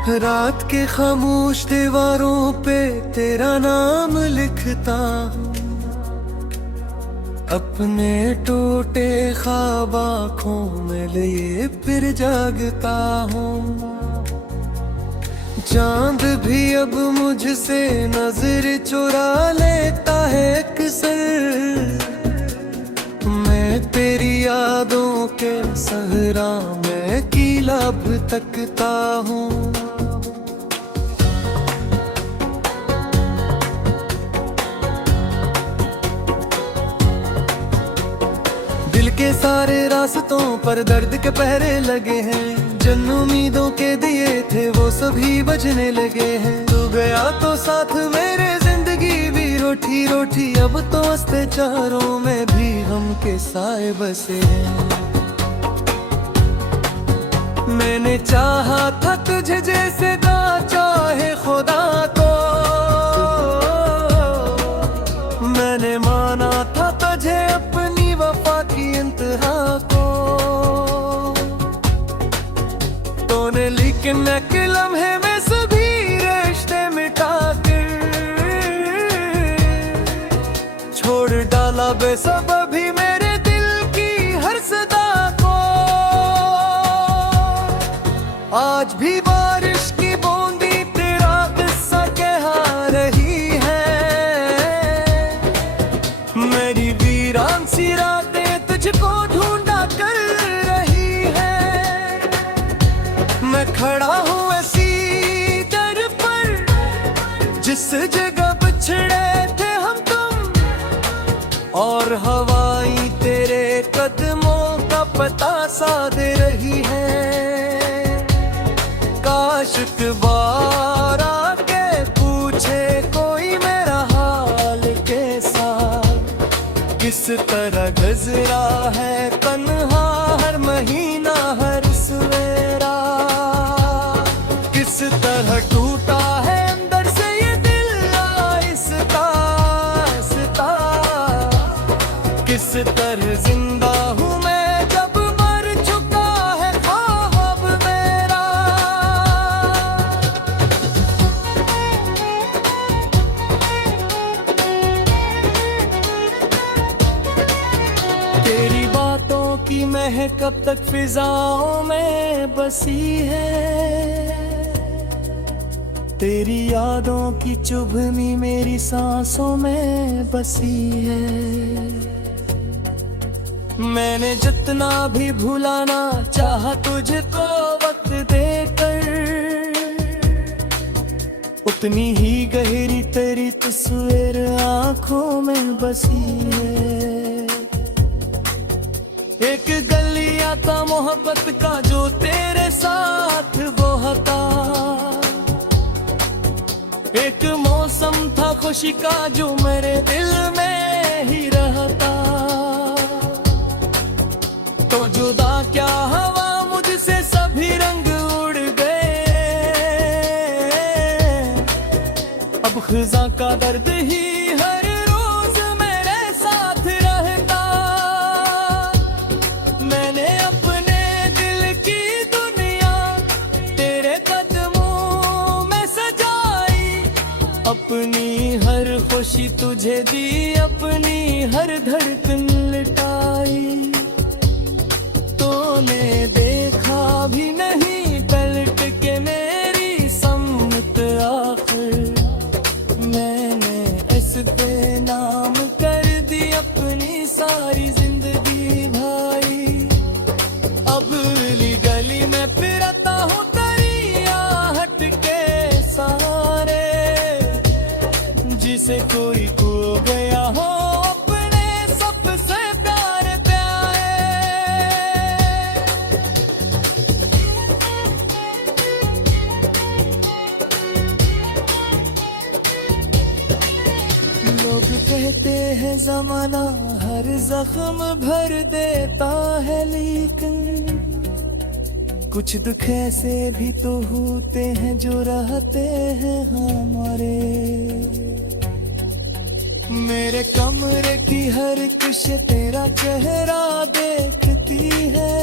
रात के खामोश दीवारों पे तेरा नाम लिखता हूँ, अपने टूटे ख्वाब आँखों में लिए फिर जागता हूँ। चांद भी अब मुझसे नजर चुरा लेता है अक्सर, मैं तेरी यादों के सहरा में कीला भटकता हूँ। दिल के सारे रास्तों पर दर्द के पहरे लगे हैं, जिन उम्मीदों के दिए थे वो सभी बजने लगे हैं। तू गया तो साथ मेरे जिंदगी भी रोटी रोटी, अब तो हंसते चारों में भी हम के साए बसे हैं। मैंने चाहा था तुझे जैसे दा चाहे खुदा को, मैंने माना था तुझे अपनी वफा की इंतहा को, तूने लेकिन एक लम्हे में सभी रिश्ते मिटा कर छोड़ डाला बेसबब ही मेरे दिल की हर सदा को। आज भी बारिश की बूंदी तेरा किस्सा कह रही है, मेरी वीरान सी रातें तुझको ढूंढा कर रही है। मैं खड़ा हूँ ऐसी दर पर जिस जगह बिछड़े थे हम तुम, और हवाई तेरे कदमों का पता सा दे रही है। काश बार आके पूछे कोई मेरा हाल कैसा, किस तरह गुजरा है तन्हा हर महीना हर सवेरा, किस तरह टूटा है अंदर से ये दिल आहिस्ता आहिस्ता, किस तरह जिंदा हूँ मैं जब मर चुका है ख्वाब मेरा। तेरी बातों की महक कब तक फिजाओं में बसी है, तेरी यादों की चुभनी मेरी सांसों में बसी है। मैंने जितना भी भुलाना चाहा तुझको वक्त देकर, उतनी ही गहरी तेरी तस्वीर आंखों में बसी है। एक गलिया था मोहब्बत का जो तेरे साथ बहता, एक मौसम था खुशी का जो मेरे दिल में ही रहता, तो जुदा क्या हवा मुझसे सभी रंग उड़ गए, अब खिजा का दर्द ही हर रोज मेरे साथ रहता। मैंने अपने दिल की दुनिया तेरे कदमों में सजाई, अपनी हर खुशी तुझे दी, अपनी हर धड़कन लिटाई। तूने देखा भी नहीं पलट के मेरी सम्मत आखिर, मैंने इस पे नाम कर दी अपनी सारी जिंदगी भाई। अब गली गली में फिरता हूँ तेरी आहट के सहारे, जिसे कोई खो गया हो अपने सबसे प्यारे प्यारे। लोग कहते हैं जमाना हर जख्म भर देता है, लेकिन कुछ दुख ऐसे भी तो होते हैं जो रहते हैं हमारे। मेरे कमरे की हर कुछ तेरा चेहरा देखती है,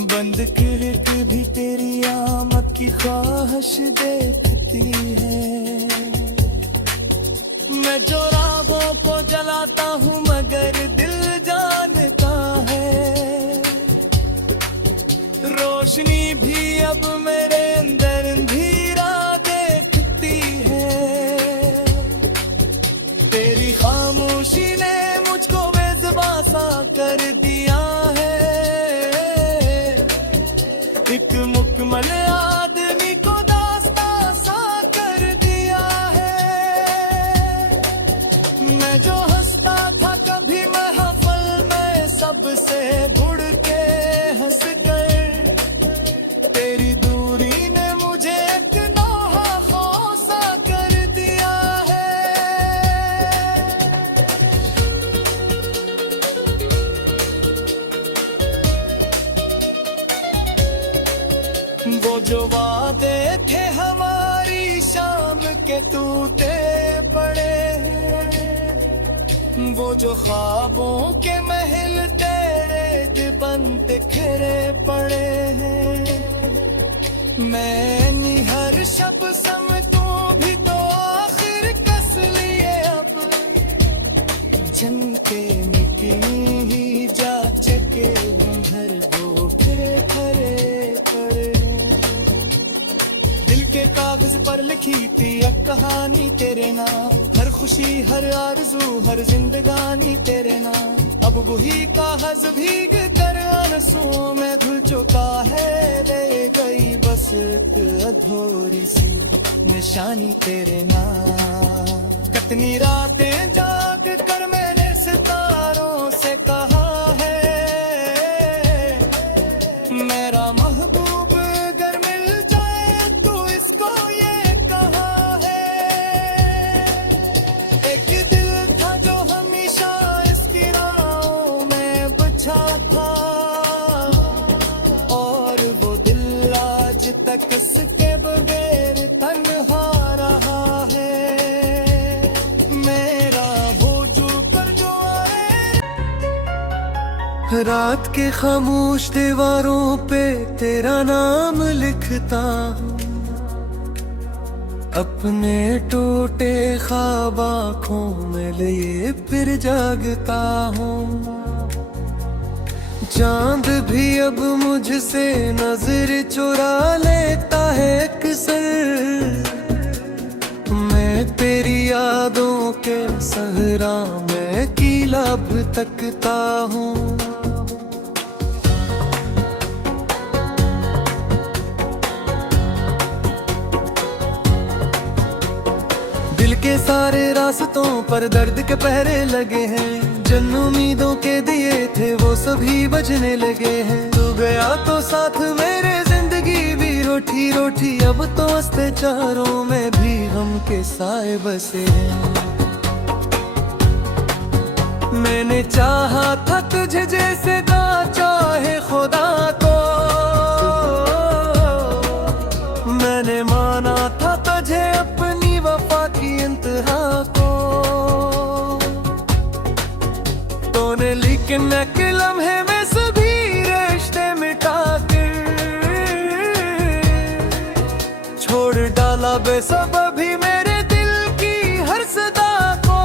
बंद खिड़क भी तेरी आमद की ख्वाहिश देखती है। मैं जो राहों को जलाता हूँ मगर दिल जानता है, रोशनी भी अब मेरे अंदर अंधेरा देखती है। तेरी खामोशी ने मुझको बेज़ुबां सा कर दिया है, एक मुकम्मल आदमी को दास्तां सा कर दिया है। मैं जो हंसता था कभी महफिल में सबसे बुड़ के हंस गए, तेरी दूरी ने मुझे एक नौहा खौसा कर दिया है। वो जो वादे थे हमारी शाम के टूटे पड़े हैं, वो जो ख्वाबों के महल तेरे बंद खिरे पड़े हैं। मैं हर शब सम तू भी तो आखिर कस लिए अब, जनके निकली ही जा चके घर वो फिरे खरे पड़े। दिल के कागज पर लिखी थी एक कहानी तेरे नाम, हर खुशी हर आरज़ू हर जिंदगानी तेरे नाम। अब वही कागज भीग कर आंसुओं में धुल चुका है, रह गई बस एक अधूरी सी निशानी तेरे नाम। कितनी रातें जाग कर मैंने सितारों से कहा है, मेरा महबूब अगर मिल जाए तो इसको ये कहा है। एक दिल था जो हमेशा इसकी राहों में बचा था, और वो दिल आज तक उसके बगैर तन्हा रहा है। मेरा वो जो कर जो आए। रात के खामोश दीवारों पे तेरा नाम लिखता हूँ, अपने टूटे ख्वाब आँखों में लिए फिर जागता हूँ। चांद भी अब मुझसे नजर चुरा लेता है अक्सर, मैं तेरी यादों के सहरा में कीला भटकता हूँ। दिल के सारे रास्तों पर दर्द के पहरे लगे हैं, जिन उम्मीदों के दिए थे वो सभी बजने लगे हैं। तू गया तो साथ मेरे जिंदगी भी रोटी रोटी, अब तो हंसते चारों में भी हम के साए बसे हैं। मैंने चाहा था तुझे जैसे ना चाहे खुदा को, मैंने माना था तुझे अपनी वफा की इंतहा को। तूने लेकिन एक लम्हे में सभी रिश्ते मिटा कर छोड़ डाला बेसबब भी मेरे दिल की हर सदा को।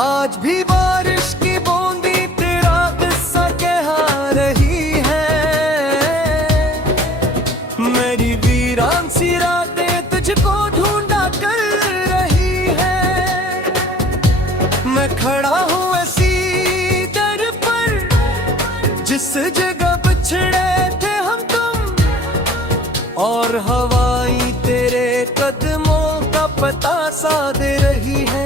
आज भी बारिश की बूंदी तेरा किस्सा कहा रही है, मेरी वीरान सी रातें तुझको ढूंढा कर रही है। मैं खड़ा हूँ ऐसी दर पर जिस जगह बिछड़े थे हम तुम, और हवाएं तेरे कदमों का पता सा दे रही है।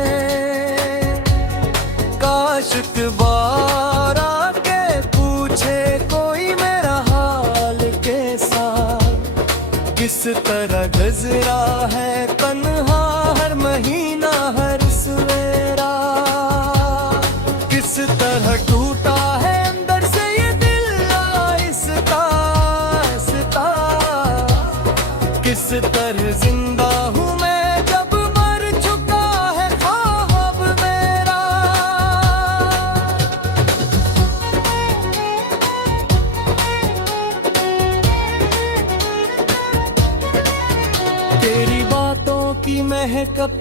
काश एक बार आके पूछे कोई मेरा हाल कैसा, किस तरह गुजरा है तन्हा हर महीना हर सवेरा, किस तरह टूटा है अंदर से ये दिल आहिस्ता आहिस्ता, किस तरह जिंदा हूँ मैं जब मर चुका है ख्वाब मेरा।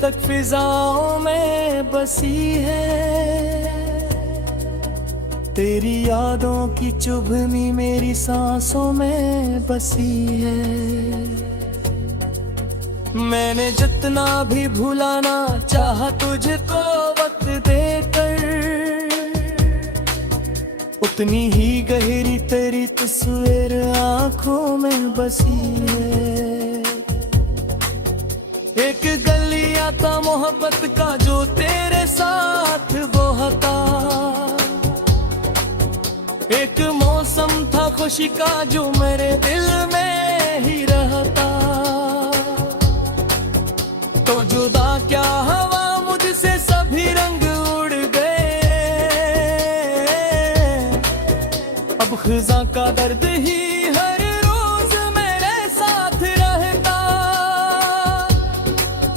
तक फिजाओं में बसी है। तेरी यादों की चुभनी मेरी सांसों में बसी है। मैंने जितना भी भुलाना चाहा तुझको वक्त देकर, उतनी ही गहरी तेरी तस्वीर आंखों में बसी है। एक गलियां था मोहब्बत का जो तेरे साथ बहता, एक मौसम था खुशी का जो मेरे दिल में ही रहता। तो जुदा क्या हवा मुझसे सभी रंग उड़ गए, अब खिज़ां का दर्द ही हर रोज मेरे साथ रहता।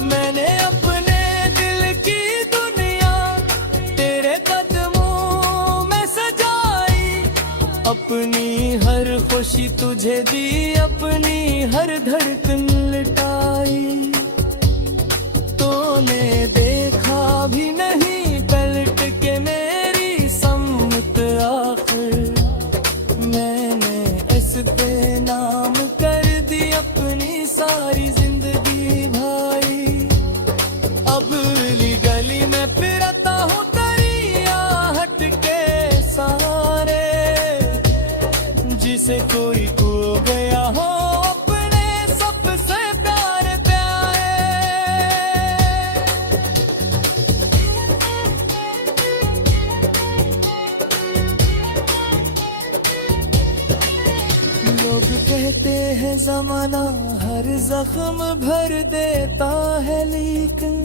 मैंने अपने दिल की दुनिया तेरे कदमों में सजाई, अपनी हर खुशी तुझे दी, अपनी हर धड़कन लुटाई। तूने देखा भी नहीं पलट के मेरी सम्मत आखिर, मैंने इस पे नाम कर दी अपनी सारी जिंदगी भाई। अब गली गली में फिरता हूँ तेरी आहट के सहारे, जिसे कोई खो गया हो अपने सबसे प्यारे प्यारे। लोग कहते हैं जमाना हर जख्म भर देता है, लेकिन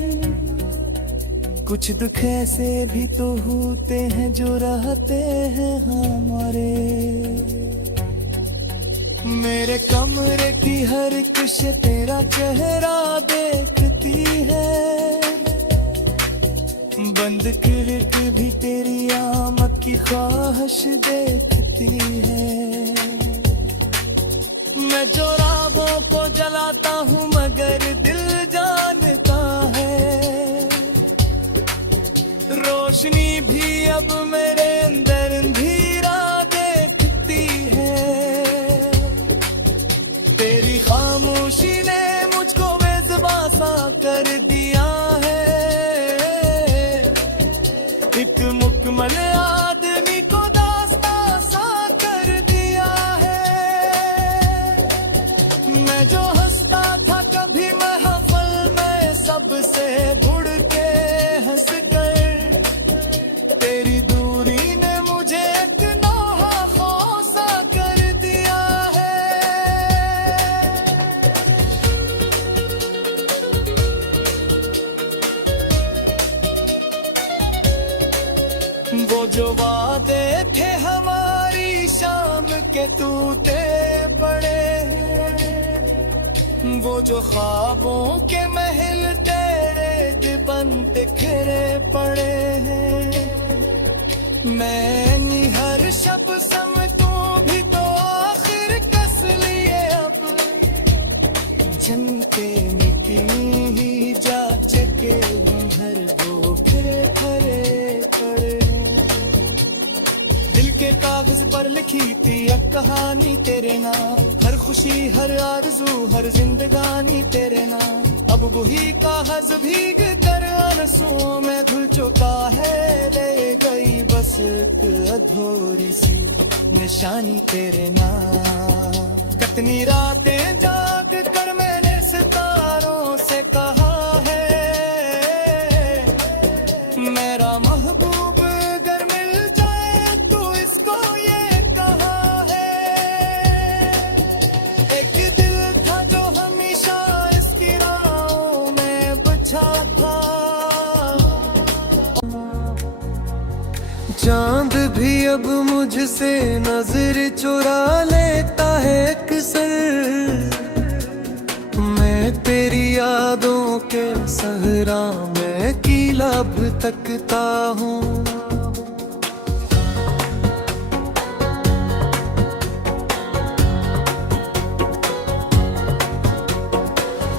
कुछ दुख ऐसे भी तो होते हैं जो रहते हैं हमारे। मेरे कमरे की हर कुछ तेरा चेहरा देखती है, बंद खिड़क भी तेरी आमद की ख्वाहिश देखती है। मैं जो राहों को जलाता हूँ मगर दिल जानता है, रोशनी भी अब मेरे अंदर अंधेरा देखती है। तेरी खामोशी ने मुझको बेज़ुबां सा कर दिया है, एक मुकम्मल आदमी को दास्तां सा कर दिया है। मैं जो हंसता था कभी महफिल में सबसे बुड़ के हंस कर, तेरी दूरी ने मुझे एक नौहा खौसा कर दिया है। वो जो वादे थे हमारी शाम के टूटे पड़े, वो जो ख्वाबों के महल तेरे बन बिखरे पड़े हैं। मैं हर शब सम तू भी तो आखिर कस लिए, अब जनते निकली ही जा चके घर वो फिर खरे पड़े। दिल के कागज पर लिखी थी एक कहानी तेरे नाम, हर खुशी हर आरज़ू हर जिंदगानी तेरे नाम। अब वही कागज भीग कर आंसुओं में धुल चुका है, रह गई बस एक अधूरी सी निशानी तेरे नाम। कितनी रातें जाग कर मैंने सितारों से कहा है, मेरा महबूब अगर मिल जाए तो इसको ये कहा है। एक दिल था जो हमेशा इसकी राहों में बचा था, चांद भी अब मुझसे नजर चुरा लेता है अक्सर। मैं तेरी यादों के सहरा में कीला भटकता हूँ।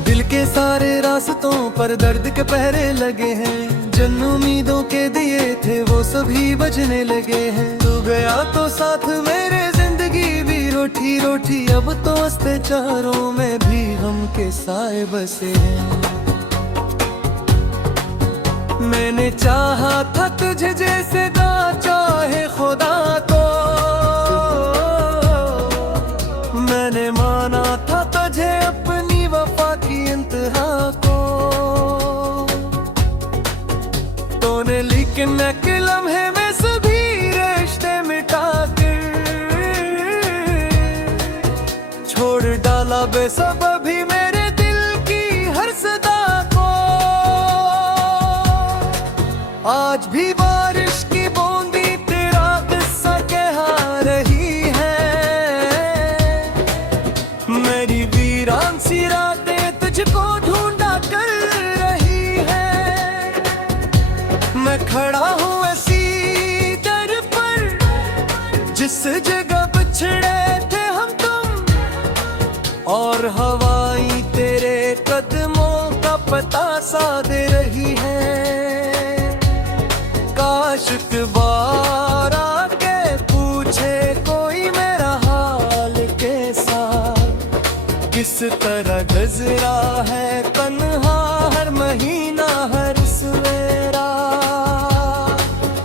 दिल के सारे रास्तों पर दर्द के पहरे लगे हैं। जिन उम्मीदों के दिए थे वो सभी बजने लगे हैं। तू गया तो साथ मेरे जिंदगी भी रोटी रोटी, अब तो हंसते चारों में भी हम के साए बसे हैं। मैंने चाहा था तुझे जैसे दा चाहे खुदा को, मैंने माना था तुझे अपनी वफा की इंतहा को। तूने लेकिन एक लम्हे में सभी रिश्ते मिटा कर छोड़ डाला बेसबब भी मेरे दिल की हर सदा को। आज भी बारिश की बूंदी तेरा किस्सा कह रही है। मेरी वीरान सी रातें तुझको ढूंढा कर रही है। मैं खड़ा हूँ ऐसी दर पर जिस जगह बिछड़े थे हम तुम, और हवाएं तेरे कदमों का पता सा दे रही है। काश एक बार आके पूछे कोई मेरा हाल कैसा, किस तरह गुजरा है तन्हा हर महीना हर सवेरा।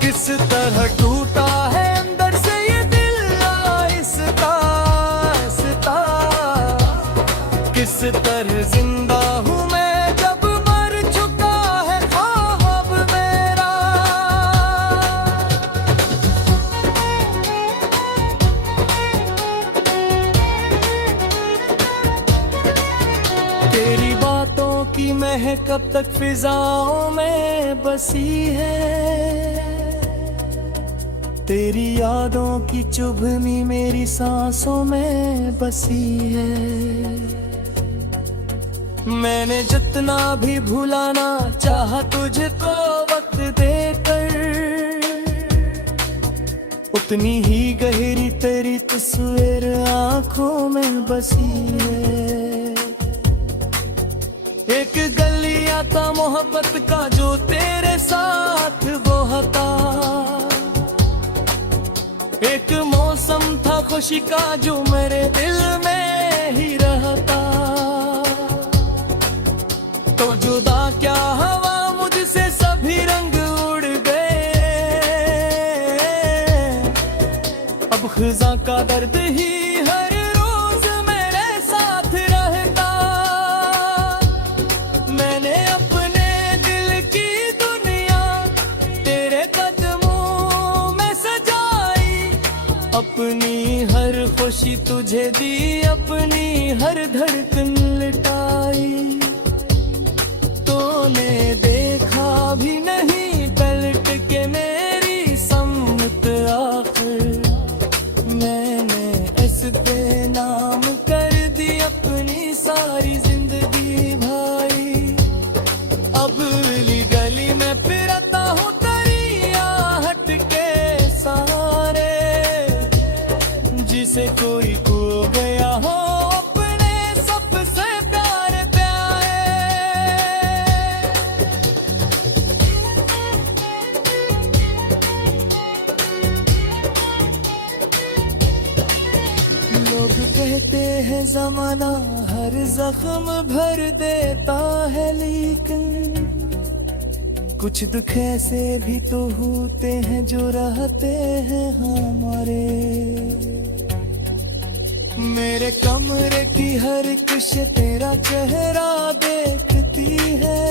किस तरह टूटा है अंदर से ये दिल आहिस्ता आहिस्ता। किस तरह जिंदा हूँ मैं जब मर चुका है ख्वाब मेरा। तेरी बातों की महक कब तक फिजाओं में बसी है। तेरी यादों की चुभनी मेरी सांसों में बसी है। मैंने जितना भी भुलाना चाहा तुझको वक्त देकर, उतनी ही गहरी तेरी तस्वीर आंखों में बसी है। एक गलियां था मोहब्बत का जो तेरे साथ बहता, एक मौसम था खुशी का जो मेरे दिल में ही रहता। तो जुदा क्या हवा मुझसे सभी रंग उड़ गए। अब खिजा का दर्द ही हर रोज मेरे साथ रहता। मैंने अपने दिल की दुनिया तेरे कदमों में सजाई। अपनी हर खुशी तुझे दी, अपनी हर धड़कन लुटाई। तूने देखा भी नहीं पलट के मेरी सम्मत आखिर। मैंने इस पे नाम कर दी अपनी सारी जिंदगी भाई। अब गली गली में फिरता हूँ तेरी आहट के सहारे। जिसे कोई खो गया हो अपने सबसे प्यारे प्यारे। लोग कहते हैं जमाना हर जख्म भर देता है, लेकिन कुछ दुख ऐसे भी तो होते हैं जो रहते हैं हमारे। मेरे कमरे की हर कुछ तेरा चेहरा देखती है।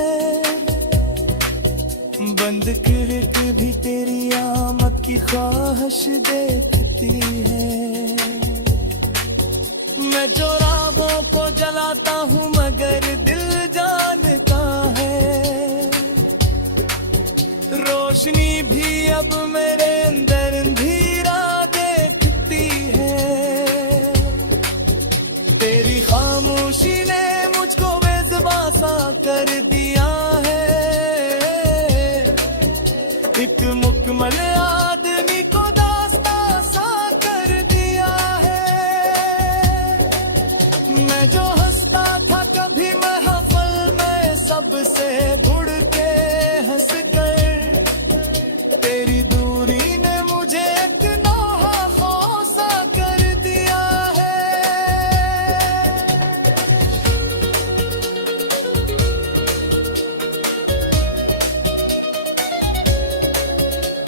बंद खिड़क भी तेरी आमद की ख्वाहिश देखती है। मैं जो राहों को जलाता हूँ मगर दिल जानता है। रोशनी भी अब मेरे अंदर अंधेरा देखती है। तेरी खामोशी ने मुझको बेज़ुबान सा कर दिया है। एक मुकम्मल आदमी को दास्ता सा कर दिया है। मैं जो हंसता था कभी महफिल में सब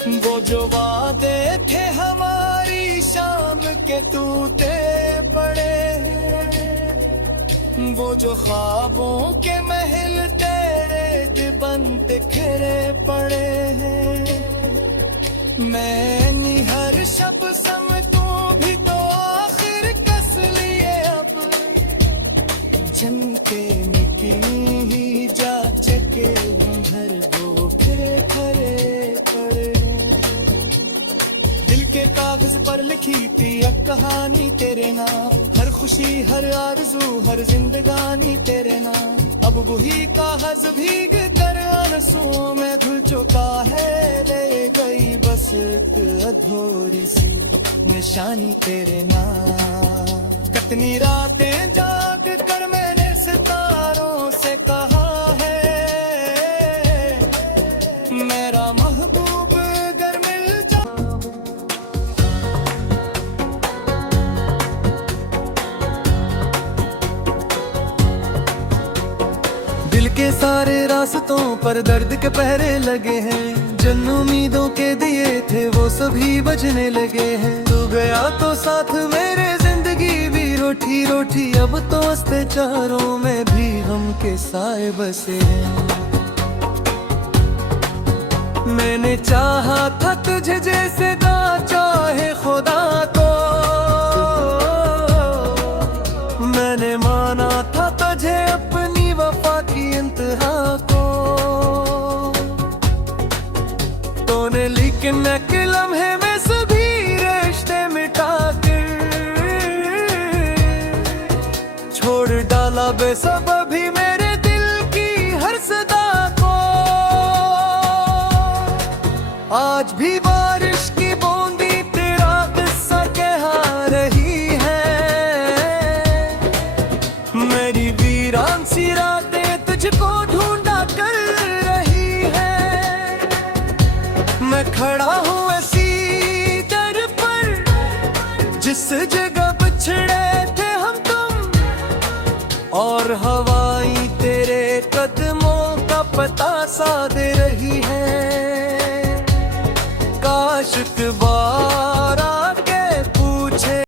वो जो वादे थे हमारी शाम के टूटे पड़े, वो जो ख्वाबों के महल तेरे दिबन बिखरे पड़े हैं। मैं नहीं हर शब सम तू भी तो आखिर कस लिए अब, जनके निकली ही जा चके घर वो फिर खरे पड़े। दिल के कागज पर लिखी थी एक कहानी तेरे नाम, हर खुशी हर आरज़ू हर जिंदगानी तेरे नाम। अब वही कागज भीग कर आंसुओं में धुल चुका है, रह गई बस एक अधूरी सी निशानी तेरे नाम। कितनी रातें जाग कर मैंने सितारों से कहा है, मेरा महबूब अगर मिल जा। दिल के सारे रास्तों पर दर्द के पहरे लगे हैं, जिन उम्मीदों के दिए थे वो सभी बजने लगे हैं। तू गया तो साथ मेरे जिंदगी भी रोटी रोटी, अब तो हंसते चारों में भी हम के साए बसे हैं। मैंने चाहा था तुझे जैसे ना चाहे खुदा को, मैंने माना था तुझे अपनी वफा की इंतहा को। तूने लेकिन एक लम्हे में सभी रिश्ते मिटा कर छोड़ डाला बेसबब भी मेरे दिल की हर सदा को। आज भी बारिश की बूंदी तेरा किस्सा कह रही है, मेरी वीरान सी रातें तुझको ढूंढा कर रही है। मैं खड़ा हूँ ऐसी दर पर जिस जगह बिछड़े थे हम तुम, और हवाएं तेरे कदमों का पता सा दे रही है। काश